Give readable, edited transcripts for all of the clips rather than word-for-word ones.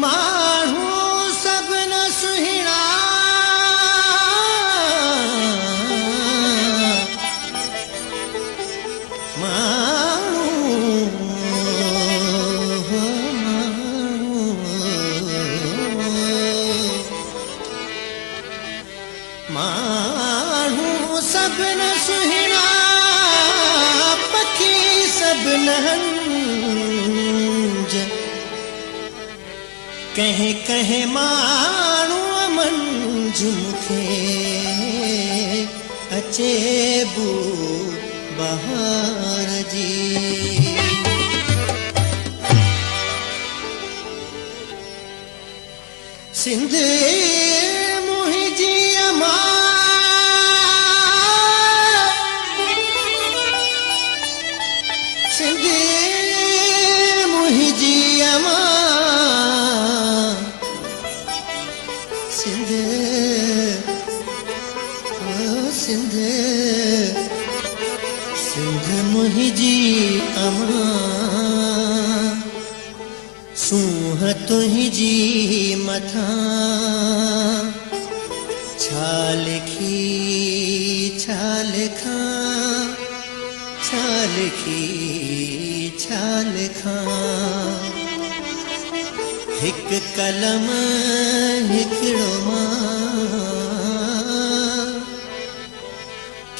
माण्हू सब न सुहिणा माण्हू सब न सुहिणा पखी सब न कहीं कहीं माण्हू मंझ मूंखे अचे बू बहार जी सिंध मुंहिंजी अमा सिंध मुंहिंजी अमा सिंध सिंध सिंध मुंहिंजी अमा सूंह तुंहिंजी मथां छा लिखी छा लिखां छा लिखी छा लिखां हिक कलम हिकिड़ो मां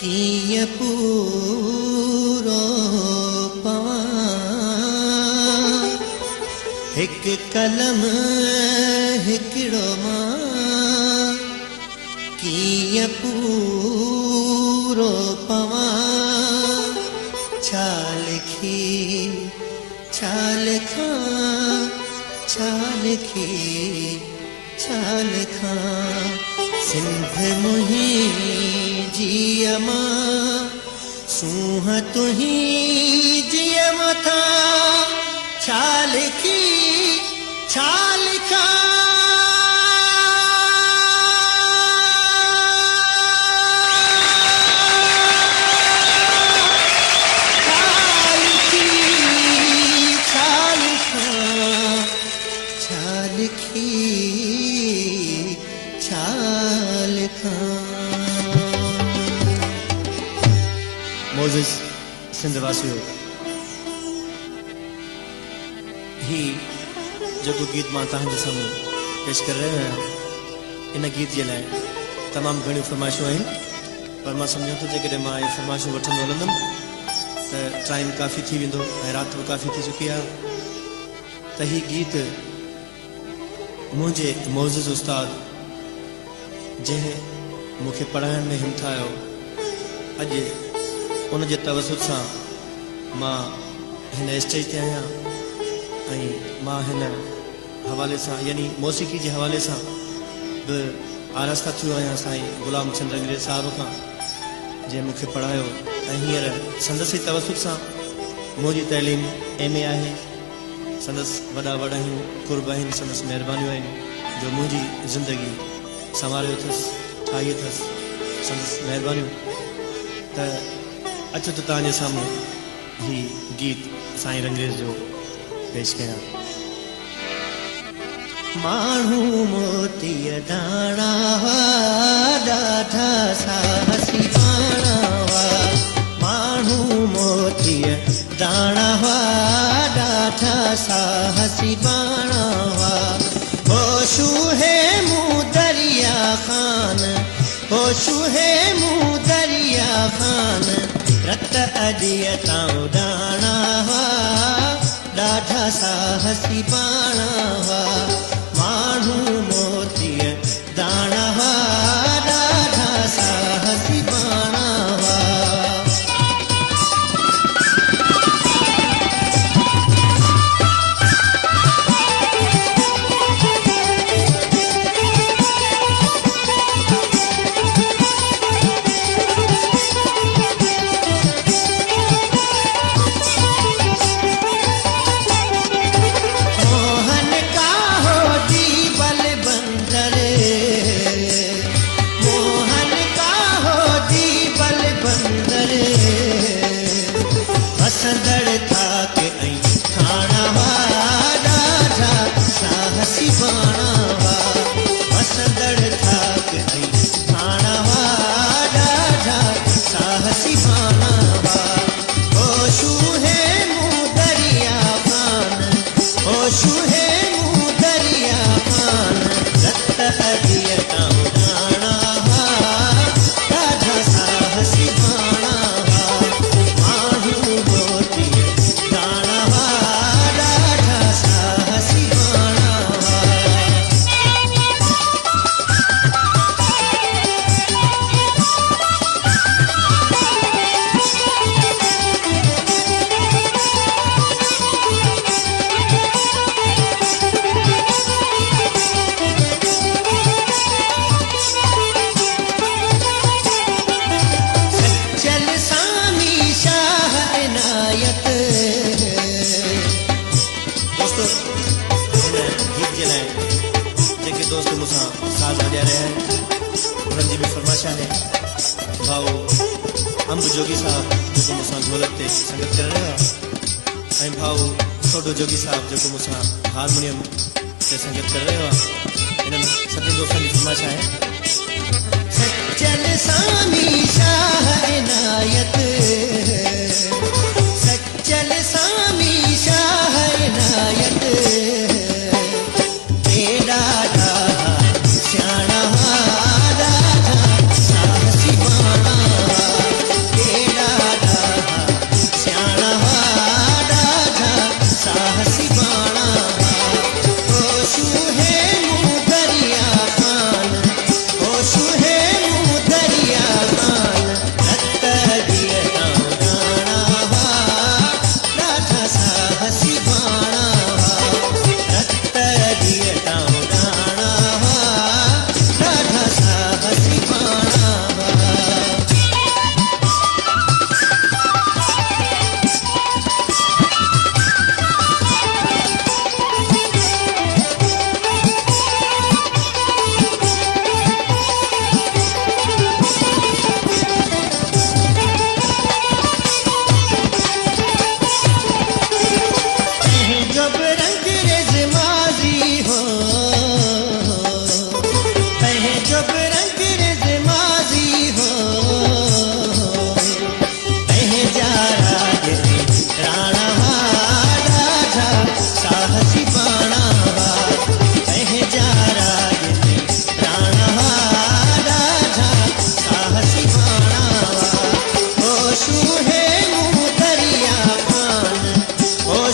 कीअं पूरो पवां हिक कलम हिकिड़ो मां कीअं पूरो पवां छा लिखी छा लिखां छा लिखी छा लिखां सिंध मुंहिंजी अमा सूंह तुंहिंजी मथां छा लिखी छा लिखां मोज़िस सिंध वासियो ही जेको गीत मां तव्हांजे साम्हूं पेश करे रहियो आहियां इन गीत जे लाइ तमामु घणियूं फरमाइशूं आहिनि पर मां सम्झां थो जेकॾहिं मां इहे फरमाइशूं वठंदो हलंदुमि त टाइम काफ़ी थी वेंदो ऐं राति बि काफ़ी थी चुकी आहे त हीउ गीत मुंहिंजे मोज़िस उस्ताद जंहिं मूंखे पढ़ाइण में हिमथायो अॼु उन जे तवसुत सां मां हिन स्टेज ते आहियां ऐं मां हिन हवाले सां यानी मौसीक़ी जे हवाले सां बि आरास्ता थियो आहियां साईं गुलाम चंद अंग्रेज़ साहिब खां जंहिं मूंखे पढ़ायो ऐं हींअर संदसि तवसुत सां मुंहिंजी तइलीम MA आहे संदसि वॾा वॾा आहिनि कुर्ब आहिनि संदसि महिरबानियूं आहिनि जो मुंहिंजी ज़िंदगी संवारियो अथसि ठाही अथसि संदसि महिरबानियूं त अचो त तव्हांजे साम्हूं ही गीत साईं रंगरेज़ जो पेश कयां माण्हू मोतीअ दाणा हुआ ॾाढा साहसी बाणा हुआ माण्हू मोतीअ दाणा हुआ ॾाढा साहसी बाणा हुआ होशू है मूं दरिया खान होशू है मूं दरिया खान रत अॾीअ तां उॾाणा हुआ ॾाढा साहसी बाणा हुआ माण्हू मोतीअ दाणा हुआ ॾाढा साहसी बाणा हुआ जोगी साहब जो मुसा ढोलक ते संगत कर रहे हो ऐं भाऊ छोटो जोगी साहब जो मुसा हारमोनियम ते संगत कर रहे हो इन्हनि सभिनी दोस्तनि जी फरमाइश आहे सच्चल सामी शाह इनायत सच्चल सामी शाह इनायत तेरा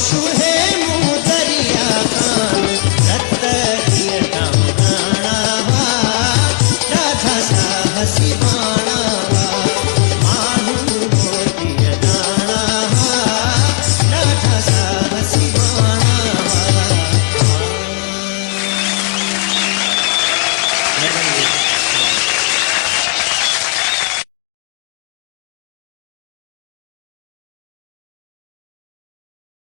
should